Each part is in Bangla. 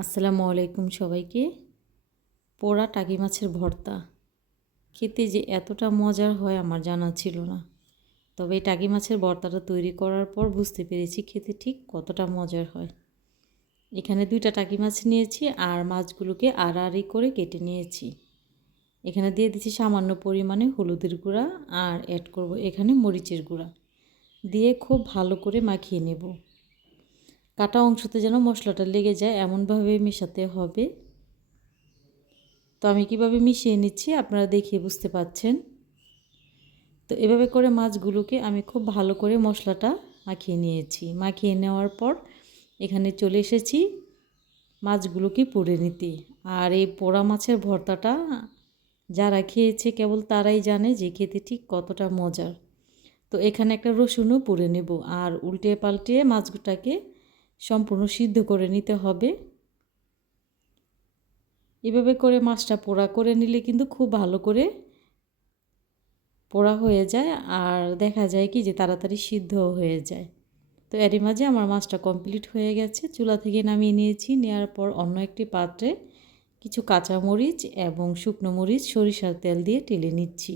আসসালামু আলাইকুম সবাইকে। পোড়া টাকি মাছের ভর্তা। খেতে যে এতটা মজার হয় আমার জানা ছিল না। তবে এই টাকি মাছের ভর্তাটা তৈরি করার পর বুঝতে পেরেছি খেতে ঠিক কতটা মজার হয়। এখানে দুইটা টাকি মাছ নিয়েছি আর মাছগুলোকে আড়াআড়ি করে কেটে নিয়েছি। এখানে দিয়ে দিচ্ছি সামান্য পরিমাণে হলুদের গুঁড়া আর অ্যাড করব এখানে মরিচের গুঁড়া। দিয়ে খুব ভালো করে মাখিয়ে নেব। কাটা অংশতে যেন মশলাটা লেগে যায়, এমনভাবে মেশাতে হবে। তো আমি কীভাবে মিশিয়ে নিচ্ছি আপনারা দেখিয়ে বুঝতে পাচ্ছেন। তো এভাবে করে মাছগুলোকে আমি খুব ভালো করে মশলাটা মাখিয়ে নিয়েছি। মাখিয়ে নেওয়ার পর এখানে চলে এসেছি মাছগুলোকে পুড়ে নিতে। আর এই পোড়া মাছের ভর্তাটা যারা খেয়েছে কেবল তারাই জানে যে খেতে ঠিক কতটা মজার। তো এখানে একটা রসুনও পুড়ে নেব। আর উল্টে পাল্টে মাছটাকে সম্পূর্ণ সিদ্ধ করে নিতে হবে। এভাবে করে মাছটা পোড়া করে নিলে কিন্তু খুব ভালো করে পোড়া হয়ে যায় আর দেখা যায় কি যে তাড়াতাড়ি সিদ্ধ হয়ে যায়। তো এরই মাঝে আমার মাছটা কমপ্লিট হয়ে গেছে। চুলা থেকে নামিয়ে নিয়েছি। নেওয়ার পর অন্য একটি পাত্রে কিছু কাঁচা মরিচ এবং শুকনো মরিচ, সরিষার তেল দিয়ে টেলে নিচ্ছি।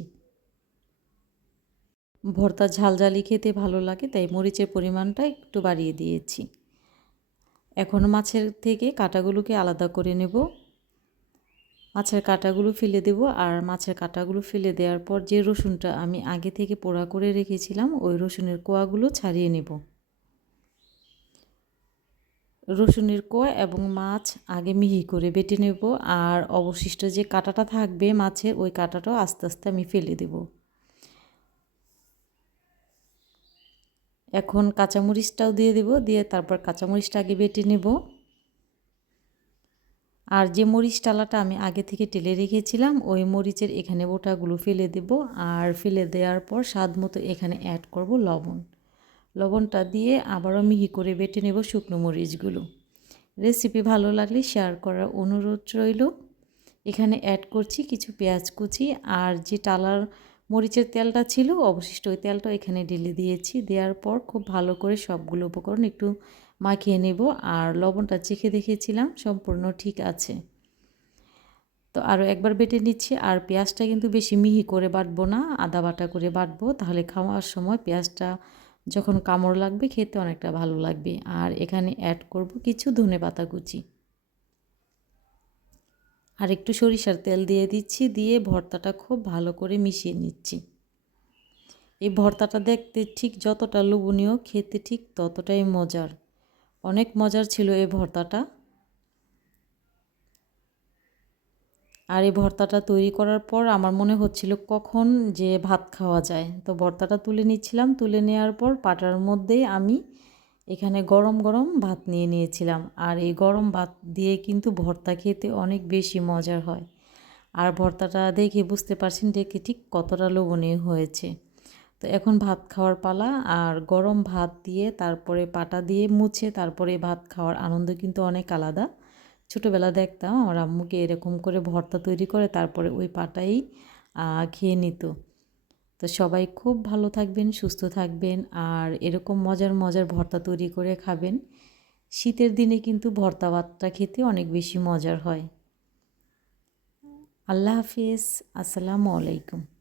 ভর্তা ঝালঝালি খেতে ভালো লাগে, তাই মরিচের পরিমাণটা একটু বাড়িয়ে দিয়েছি। এখন মাছের থেকে কাটাগুলোকে আলাদা করে নেব। মাছের কাটাগুলো ফেলে দেব আর মাছের কাটাগুলো ফেলে দেওয়ার পর যে রসুনটা আমি আগে থেকে পোড়া করে রেখেছিলাম, ওই রসুনের কোয়াগুলো ছাড়িয়ে নেব। রসুনের কোয়া এবং মাছ আগে মিহি করে বেটে নেব আর অবশিষ্ট যে কাটাটা থাকবে মাছের, ওই কাটাটাও আস্তে আস্তে আমি ফেলে দেবো। এখন কাঁচামরিচটাও দিয়ে দেব, দিয়ে তারপর কাঁচামরিচটা আগে বেটে নেব। আর যে মরিচ টালাটা আমি আগে থেকে টেলে রেখেছিলাম, ওই মরিচের এখানে বোটাগুলো ফেলে দেব। আর ফেলে দেওয়ার পর স্বাদ মতো এখানে অ্যাড করব লবণ। লবণটা দিয়ে আবারও মিহি করে বেটে নেব শুকনো মরিচগুলো। রেসিপি ভালো লাগলে শেয়ার করার অনুরোধ রইল। এখানে অ্যাড করছি কিছু পেঁয়াজ কুচি আর যে টালার মরিচের তেলটা ছিল, অবশিষ্ট ওই তেলটা এখানে ঢেলে দিয়েছি। দেওয়ার পর খুব ভালো করে সবগুলো উপকরণ একটু মাখিয়ে নেব আর লবণটা চেখে দেখেছিলাম, সম্পূর্ণ ঠিক আছে। তো আরও একবার বেটে নিচ্ছি। আর পেঁয়াজটা কিন্তু বেশি মিহি করে বাটবো না, আদা বাটা করে বাটবো, তাহলে খাওয়ার সময় পেঁয়াজটা যখন কামড় লাগবে, খেতে অনেকটা ভালো লাগবে। আর এখানে অ্যাড করব কিছু ধনে পাতা কুচি। আর একটু সরিষার তেল দিয়ে দিচ্ছি, দিয়ে ভর্তাটা খুব ভালো করে মিশিয়ে নিচ্ছি। এই ভর্তাটা দেখতে ঠিক যতটা লোভনীয়, খেতে ঠিক ততটাই মজার। অনেক মজার ছিল এই ভর্তাটা। আর এই ভর্তাটা তৈরি করার পর আমার মনে হচ্ছিল কখন যে ভাত খাওয়া যায়। তো ভর্তাটা তুলে নিচ্ছিলাম, তুলে নেওয়ার পর পাটার মধ্যেই আমি এখানে গরম গরম ভাত নিয়ে নিয়েছিলাম। আর এই গরম ভাত দিয়ে কিন্তু ভর্তা খেতে অনেক বেশি মজার হয়। আর ভর্তাটা দেখে বুঝতে পারছেন দেখে ঠিক কতটা লোভনীয় হয়েছে। তো এখন ভাত খাওয়ার পালা আর গরম ভাত দিয়ে তারপরে পাটা দিয়ে মুছে তারপরে ভাত খাওয়ার আনন্দ কিন্তু অনেক আলাদা। ছোটোবেলা দেখতাম আমার আম্মুকে এরকম করে ভর্তা তৈরি করে তারপরে ওই পাটাই খেয়ে নিত। তো সবাই খুব ভালো থাকবেন, সুস্থ থাকবেন আর এরকম মজার মজার ভর্তা তৈরি করে খাবেন। শীতের দিনে কিন্তু ভর্তা ভাতটা খেতে অনেক বেশি মজার হয়। আল্লাহ হাফিজ, আসসালামু আলাইকুম।